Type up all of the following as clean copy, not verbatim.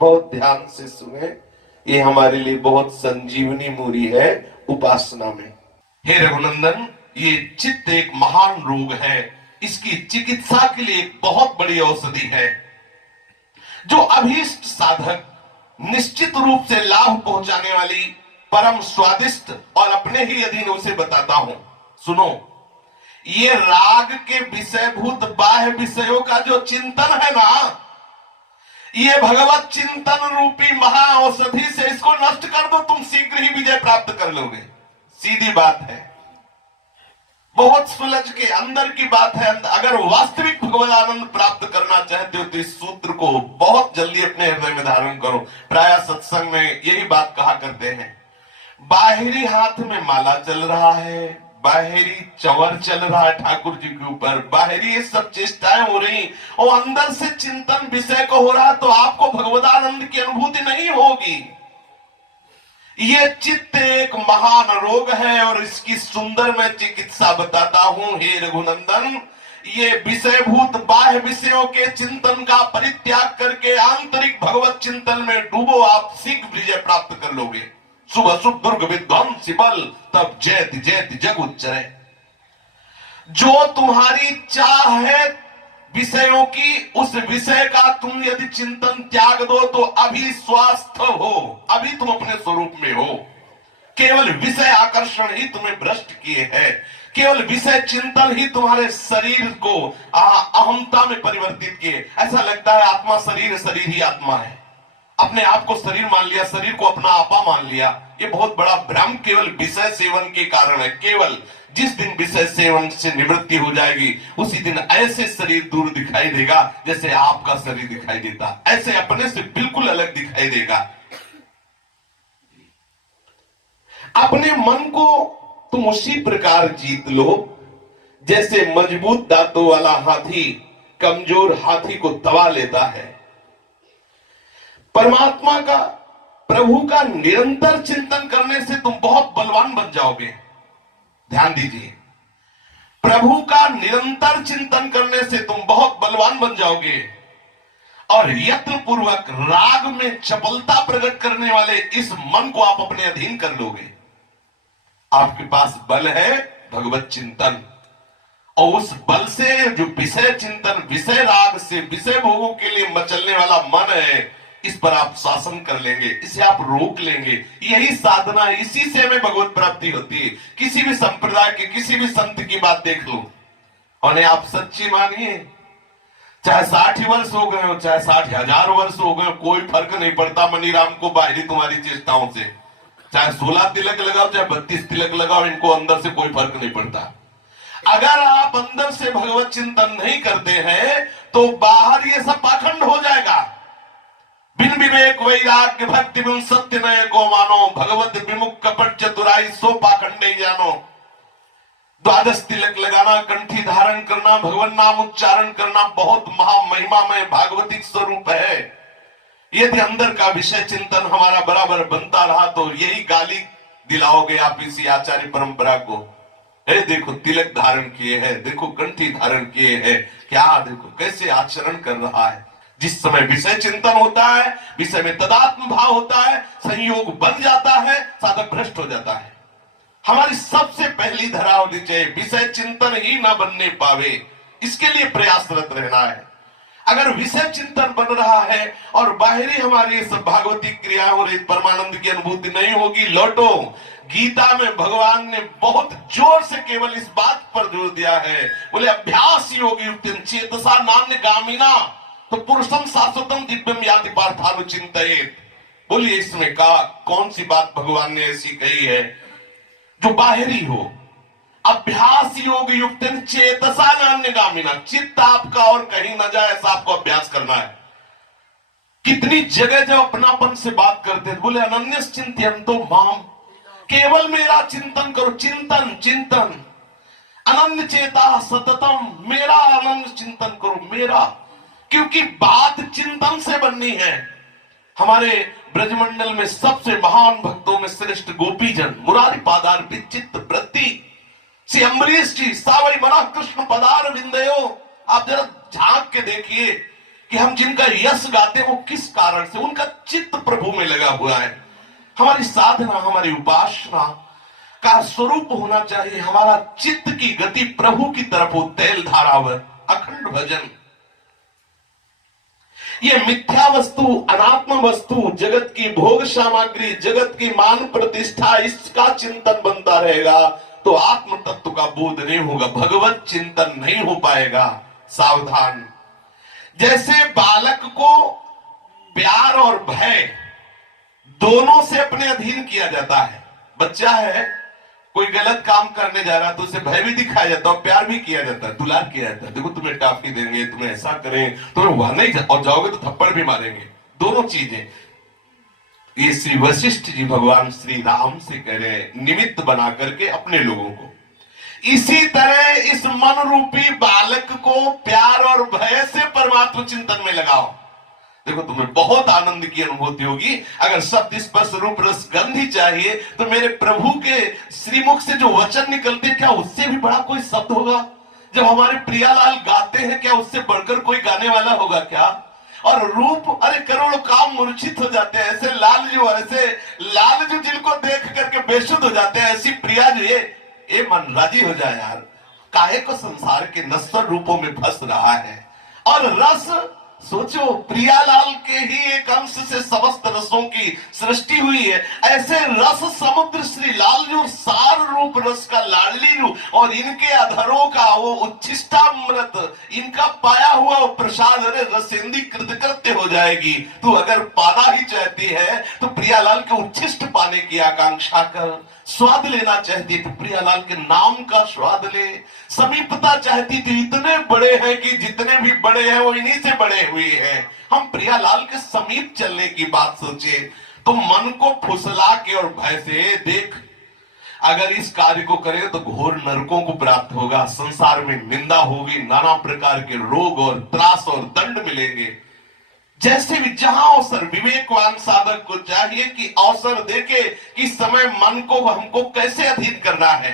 बहुत ध्यान से सुने, ये हमारे लिए बहुत संजीवनी मूरी है उपासना में। हे रघुनंदन, ये चित्त एक महान रोग है, इसकी चिकित्सा के लिए एक बहुत बड़ी औषधि है जो अभीष्ट साधक निश्चित रूप से लाभ पहुंचाने वाली परम स्वादिष्ट और अपने ही अधीन उसे बताता हूं। सुनो, ये राग के विषयभूत बाह्य विषयों का जो चिंतन है ना, ये भगवत चिंतन रूपी महा औषधि से इसको नष्ट कर दो, तुम शीघ्र ही विजय प्राप्त कर लोगे। सीधी बात है, बहुत सुलझ के अंदर की बात है। अगर वास्तविक भगवत आनंद प्राप्त करना चाहते हो तो इस सूत्र को बहुत जल्दी अपने हृदय में धारण करो। प्राय सत्संग में यही बात कहा करते हैं, बाहरी हाथ में माला चल रहा है, बाहरी चवर चल रहा है ठाकुर जी के ऊपर, बाहरी ये सब चेष्टाएं हो रही और अंदर से चिंतन विषय को हो रहा, तो आपको भगवदानंद की अनुभूति नहीं होगी। ये चित्त एक महान रोग है और इसकी सुंदर मैं चिकित्सा बताता हूं। हे रघुनंदन, ये विषयभूत बाह्य विषयों के चिंतन का परित्याग करके आंतरिक भगवत चिंतन में डूबो, आप शीघ्र विजय प्राप्त कर लोगे। शुभ शुभ दुर्ग विध्वंसी बल, तब जयति जयति जग उच्चरे। जो तुम्हारी चाह है विषयों की, उस विषय का तुम यदि चिंतन त्याग दो तो अभी स्वस्थ हो, अभी तुम अपने स्वरूप में हो। केवल विषय आकर्षण ही तुम्हें भ्रष्ट किए है, केवल विषय चिंतन ही तुम्हारे शरीर को अहमता में परिवर्तित किए। ऐसा लगता है आत्मा शरीर, शरीर ही आत्मा है, अपने आप को शरीर मान लिया, शरीर को अपना आपा मान लिया। ये बहुत बड़ा भ्रम केवल विषय सेवन के कारण है। केवल जिस दिन विषय सेवन से निवृत्ति हो जाएगी उसी दिन ऐसे शरीर दूर दिखाई देगा जैसे आपका शरीर दिखाई देता, ऐसे अपने से बिल्कुल अलग दिखाई देगा। अपने मन को तुम उसी प्रकार जीत लो जैसे मजबूत दांतों वाला हाथी कमजोर हाथी को दबा लेता है। परमात्मा का, प्रभु का निरंतर चिंतन करने से तुम बहुत बलवान बन जाओगे। ध्यान दीजिए, प्रभु का निरंतर चिंतन करने से तुम बहुत बलवान बन जाओगे और यत्न पूर्वक राग में चपलता प्रकट करने वाले इस मन को आप अपने अधीन कर लोगे। आपके पास बल है भगवत चिंतन, और उस बल से जो विषय चिंतन, विषय राग से, विषय भोगों के लिए मचलने वाला मन है, इस पर आप शासन कर लेंगे, इसे आप रोक लेंगे। यही साधना है, इसी से हमें भगवत प्राप्ति होती है। किसी भी संप्रदाय के किसी भी संत की बात देख लो और आप सच्ची मानिए, चाहे 60 वर्ष हो गए हो, चाहे 60,000 वर्ष हो गए, कोई फर्क नहीं पड़ता मनीराम को बाहरी तुम्हारी चेष्टाओं से। चाहे 16 तिलक लगाओ, चाहे 32 तिलक लगाओ, इनको अंदर से कोई फर्क नहीं पड़ता। अगर आप अंदर से भगवत चिंतन नहीं करते हैं तो बाहर ये सब पाखंड हो जाएगा। बिन विवेक वैराग्य भक्ति बिन सत्य नय को मानो, भगवत विमुख कपट चतुराई सो पाखंड नहीं जानो। 12 तिलक लगाना, कंठी धारण करना, भगवान नाम उच्चारण करना बहुत महामहिमामय भागवतिक स्वरूप है। यदि अंदर का विषय चिंतन हमारा बराबर बनता रहा तो यही गाली दिलाओगे आप इसी आचार्य परंपरा को। देखो तिलक धारण किए हैं, देखो कंठी धारण किए हैं, क्या देखो कैसे आचरण कर रहा है। जिस समय विषय चिंतन होता है, विषय में तदात्म भाव होता है, संयोग बन जाता है, साधक भ्रष्ट हो जाता है। हमारी सबसे पहली धरा होनी चाहिए, विषय चिंतन ही ना बनने पावे, इसके लिए प्रयासरत रहना है। अगर विषय चिंतन बन रहा है और बाहरी हमारी सब भागवती क्रिया हो रही, परमानंद की अनुभूति नहीं होगी, लौटो। गीता में भगवान ने बहुत जोर से केवल इस बात पर जोर दिया है, बोले अभ्यास योगी चेतसा नान्य गामिना तो पुरुषम शाश्वतम दिव्यम याति पार्थानुचिंतयेत। बोलिए इसमें कौन सी बात भगवान ने ऐसी कही है जो बाहरी हो। अभ्यास योग युक्त चेतसा नान्यगामिना, चित्त आपका और कहीं न जाए ऐसा आपको अभ्यास करना है। कितनी जगह जब अपनापन से बात करते हैं, बोले अनन्य चिंतयन्तो माम, केवल मेरा चिंतन करो। चिंतन चिंतन अनन्य चेता सततम, मेरा अनन्य चिंतन करो, मेरा, क्योंकि बात चिंतन से बननी है। हमारे ब्रजमंडल में सबसे महान भक्तों में श्रेष्ठ गोपीजन मुरारी पादार्पित चित्त वृत्ति श्री अम्बरीश जी, सावई मना कृष्ण पदार विंदयो। आप जरा झांक के देखिए कि हम जिनका यश गाते हैं वो किस कारण से, उनका चित्त प्रभु में लगा हुआ है। हमारी साधना, हमारी उपासना का स्वरूप होना चाहिए हमारा चित्त की गति प्रभु की तरफ हो, तेल धारावत अखंड भजन। ये मिथ्या वस्तु, अनात्म वस्तु, जगत की भोग सामग्री, जगत की मान प्रतिष्ठा, इसका चिंतन बनता रहेगा तो आत्म तत्व का बोध नहीं होगा, भगवत चिंतन नहीं हो पाएगा। सावधान। जैसे बालक को प्यार और भय दोनों से अपने अधीन किया जाता है। बच्चा है, कोई गलत काम करने जा रहा है तो उसे भय भी दिखाया जाता है और प्यार भी किया जाता है, दुलार किया जाता है। देखो तुम्हें टॉफी देंगे, तुम्हें ऐसा करें, तुम्हें वहां नहीं और जाओगे तो थप्पड़ भी मारेंगे। दोनों चीजें ये श्री वशिष्ठ जी भगवान श्री राम से कह रहे हैं, निमित्त बना करके अपने लोगों को। इसी तरह इस मन रूपी बालक को प्यार और भय से परमात्मा चिंतन में लगाओ। देखो तुम्हें बहुत आनंद की अनुभूति होगी। अगर शब्द स्पर्श रूप रस गंध चाहिए तो मेरे प्रभु के श्रीमुख से जो वचन निकलते, क्या उससे भी बड़ा कोई शब्द होगा? जब हमारे प्रियालाल गाते हैं, क्या उससे बढ़कर कोई गाने वाला होगा क्या? और रूप, अरे करोड़ों काम मूर्छित हो जाते हैं, ऐसे लालजू जिनको देख करके बेसुध हो जाते हैं, ऐसी प्रिया जो ये मन राजी हो जाए यार, काहे को संसार के नश्वर रूपों में फंस रहा है। और रस, सोचो प्रियालाल के ही एक अंश से समस्त रसों की सृष्टि हुई है। ऐसे रस समुद्र श्री लालजू सार रूप रस का लाडली रूप, और इनके अधरों का वो उच्छिष्टामृत, इनका पाया हुआ वो प्रसाद, अरे रसेंदी कृतकृत्य हो जाएगी। तू अगर पाना ही चाहती है तो प्रियालाल के उच्छिष्ट पाने की आकांक्षा कर। स्वाद लेना चाहती तो प्रियालाल के नाम का स्वाद ले। समीपता चाहती तो इतने बड़े हैं कि जितने भी बड़े हैं वो इन्हीं से बड़े हुए हैं। हम प्रियालाल के समीप चलने की बात सोचे तो मन को फुसला के और भय से देख, अगर इस कार्य को करें तो घोर नरकों को प्राप्त होगा, संसार में निंदा होगी, नाना प्रकार के रोग और त्रास और दंड मिलेंगे। जैसे भी जहां अवसर, विवेकवान साधक को चाहिए कि अवसर देखे कि समय मन को हमको कैसे अधीन करना है,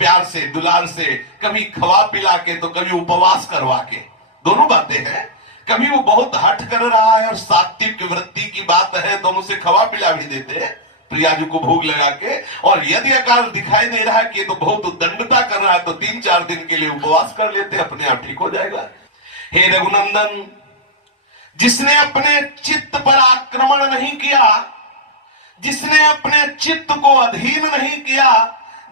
प्यार से, दुलार से, कभी खवा पिला के तो कभी उपवास करवा के। दोनों बातें हैं। कभी वो बहुत हट कर रहा है और सात्विक वृत्ति की बात है तो हम उसे खवा पिला भी देते हैं प्रियाजू को भोग लगा के, और यदि अकाल दिखाई दे रहा है कि तो बहुत उद्दंडता कर रहा है तो 3-4 दिन के लिए उपवास कर लेते, अपने आप ठीक हो जाएगा। हे रघुनंदन, जिसने अपने चित्त पर आक्रमण नहीं किया, जिसने अपने चित्त को अधीन नहीं किया,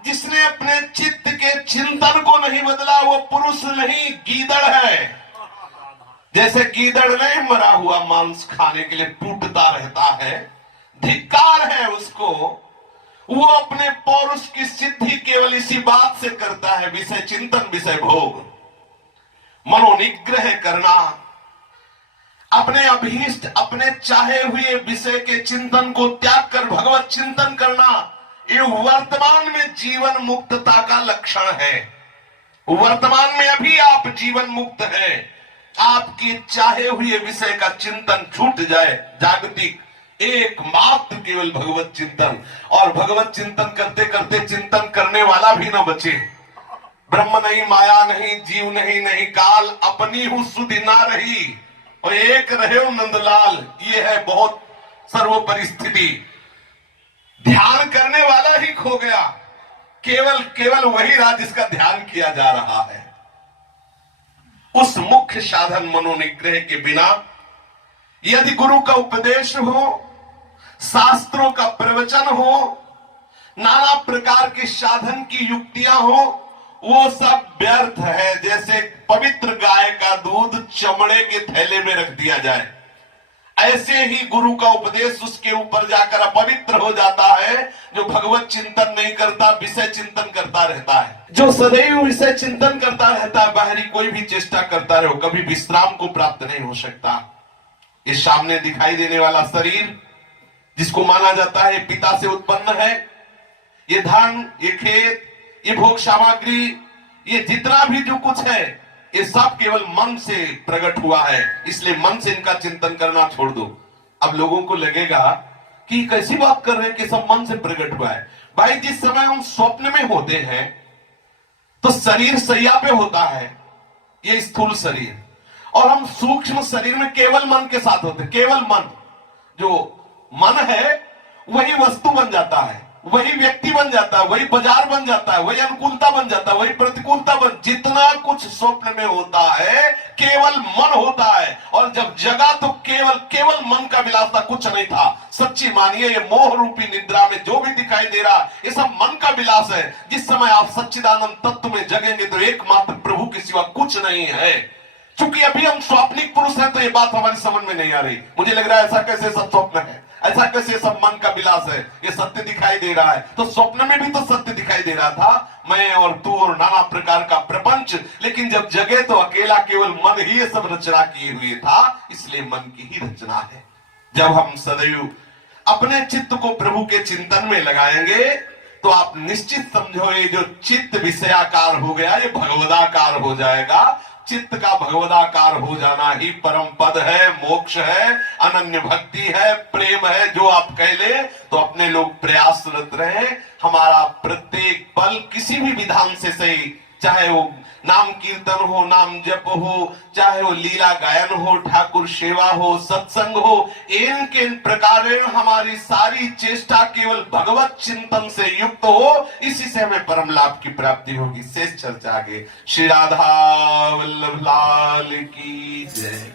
जिसने अपने चित्त के चिंतन को नहीं बदला, वो पुरुष नहीं गीदड़ है। जैसे गीदड़ नहीं मरा हुआ मांस खाने के लिए टूटता रहता है, धिक्कार है उसको। वो अपने पौरुष की सिद्धि केवल इसी बात से करता है, विषय चिंतन, विषय भोग। मनोनिग्रह करना, अपने अभीष्ट, अपने चाहे हुए विषय के चिंतन को त्याग कर भगवत चिंतन करना, ये वर्तमान में जीवन मुक्तता का लक्षण है। वर्तमान में अभी आप जीवन मुक्त हैं। आपकी चाहे हुए विषय का चिंतन छूट जाए, जागतिक एकमात्र केवल भगवत चिंतन, और भगवत चिंतन करते करते चिंतन करने वाला भी ना बचे। ब्रह्म नहीं, माया नहीं, जीव नहीं, नहीं काल, अपनी हूं सुधि ना रही और एक रहे नंदलाल। ये है बहुत सर्वोपरि स्थिति। ध्यान करने वाला ही खो गया, केवल वही रहा जिसका ध्यान किया जा रहा है। उस मुख्य साधन मनोनिग्रह के बिना यदि गुरु का उपदेश हो, शास्त्रों का प्रवचन हो, नाना प्रकार के साधन की युक्तियां हो, वो सब व्यर्थ है। जैसे पवित्र गाय का दूध चमड़े के थैले में रख दिया जाए, ऐसे ही गुरु का उपदेश उसके ऊपर जाकर अपवित्र हो जाता है। जो भगवत चिंतन नहीं करता, विषय चिंतन करता रहता है, जो सदैव विषय चिंतन करता रहता है, बाहरी कोई भी चेष्टा करता रहो, कभी विश्राम को प्राप्त नहीं हो सकता। इस सामने दिखाई देने वाला शरीर, जिसको माना जाता है पिता से उत्पन्न है, ये धन, ये खेत, ये भोग सामग्री, ये जितना भी जो कुछ है, ये सब केवल मन से प्रकट हुआ है। इसलिए मन से इनका चिंतन करना छोड़ दो। अब लोगों को लगेगा कि कैसी बात कर रहे हैं कि सब मन से प्रकट हुआ है। भाई, जिस समय हम स्वप्न में होते हैं तो शरीर सैया पे होता है, ये स्थूल शरीर, और हम सूक्ष्म शरीर में केवल मन के साथ होते, केवल मन। जो मन है वही वस्तु बन जाता है, वही व्यक्ति बन जाता है, वही बाजार बन जाता है, वही अनुकूलता बन जाता है, वही प्रतिकूलता बन, जितना कुछ स्वप्न में होता है केवल मन होता है। और जब जगा तो केवल केवल मन का विलास था, कुछ नहीं था। सच्ची मानिए, ये मोह रूपी निद्रा में जो भी दिखाई दे रहा ये सब मन का विलास है। जिस समय आप सच्चिदानंद तत्व में जगेंगे तो एकमात्र प्रभु के सिवा कुछ नहीं है। चूंकि अभी हम स्वाप्निक पुरुष हैं तो ये बात हमारी समझ में नहीं आ रही। मुझे लग रहा है ऐसा कैसे सब स्वप्न है, ऐसा कैसे सब मन का विलास है, ये सत्य दिखाई दे रहा है। तो स्वप्न में भी तो सत्य दिखाई दे रहा था, मैं और तू और नाना प्रकार का प्रपंच। लेकिन जब जगे तो अकेला केवल मन ही ये सब रचना किए हुए था, इसलिए मन की ही रचना है। जब हम सदैव अपने चित्त को प्रभु के चिंतन में लगाएंगे तो आप निश्चित समझो ये जो चित्त विषयाकार हो गया ये भगवदाकार हो जाएगा। चित्त का भगवदाकार हो जाना ही परम पद है, मोक्ष है, अनन्य भक्ति है, प्रेम है। जो आप कह ले तो अपने लोग प्रयासरत रहे। हमारा प्रत्येक पल किसी भी विधान से सही, चाहे वो नाम कीर्तन हो, नाम जप हो, चाहे वो लीला गायन हो, ठाकुर सेवा हो, सत्संग हो, इन के प्रकार हमारी सारी चेष्टा केवल भगवत चिंतन से युक्त हो, इसी से हमें परम लाभ की प्राप्ति होगी। शेष चर्चा आगे। श्री राधा वल्लभ लाल की जय।